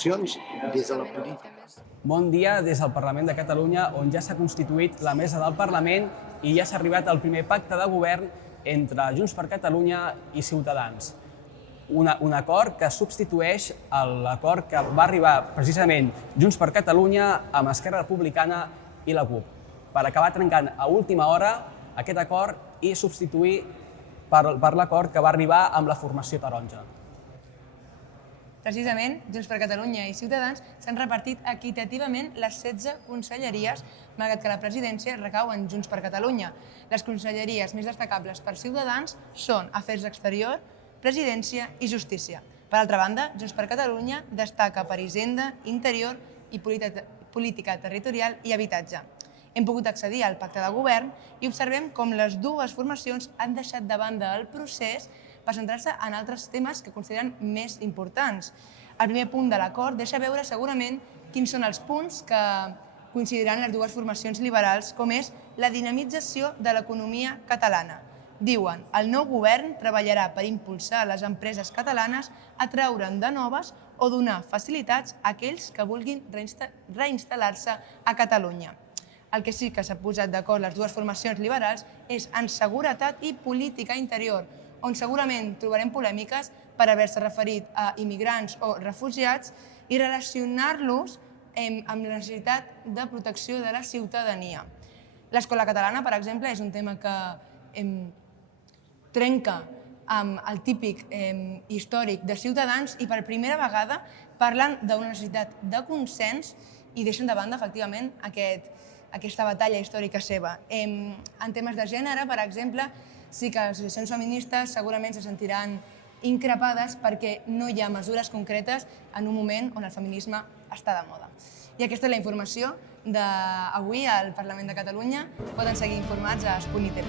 institucions i des de la política. Bon dia des del Parlament de Catalunya, on ja s'ha constituït la mesa del Parlament i ja s'ha arribat al primer pacte de govern entre Junts per Catalunya i Ciutadans. Un acord que substitueix l'acord que va arribar precisament Junts per Catalunya amb Esquerra Republicana i la CUP, per acabar trencant a última hora aquest acord i substituir per l'acord que va arribar amb la formació taronja. Precisament, Junts per Catalunya i Ciutadans s'han repartit equitativament les 16 conselleries, malgrat que la presidència recau en Junts per Catalunya. Les conselleries més destacables per Ciutadans són Afers Exteriors, Presidència i Justícia. Per altra banda, Junts per Catalunya destaca per Hisenda, Interior i Política Territorial i Habitatge. Hem pogut accedir al pacte de govern i observem com les dues formacions han deixat de banda el procés per centrar-se en altres temes que consideren més importants. El primer punt de l'acord deixa veure segurament quins són els punts que coincidiran les dues formacions liberals, com és la dinamització de l'economia catalana. Diuen, el nou govern treballarà per impulsar les empreses catalanes a treure'n de noves o donar facilitats a aquells que vulguin reinstal·lar-se a Catalunya. El que sí que s'ha posat d'acord les dues formacions liberals és en seguretat i política interior, on segurament trobarem polèmiques per haver-se referit a immigrants o refugiats i relacionar-los amb la necessitat de protecció de la ciutadania. L'escola catalana, per exemple, és un tema que trenca amb el típic històric de Ciutadans i per primera vegada parlen d'una necessitat de consens i deixen de banda, efectivament, aquesta batalla històrica seva. En temes de gènere, per exemple, sí que les associacions feministes segurament se sentiran increpades perquè no hi ha mesures concretes en un moment on el feminisme està de moda. I aquesta és la informació d'avui al Parlament de Catalunya. Poden seguir informats a Spunit TV.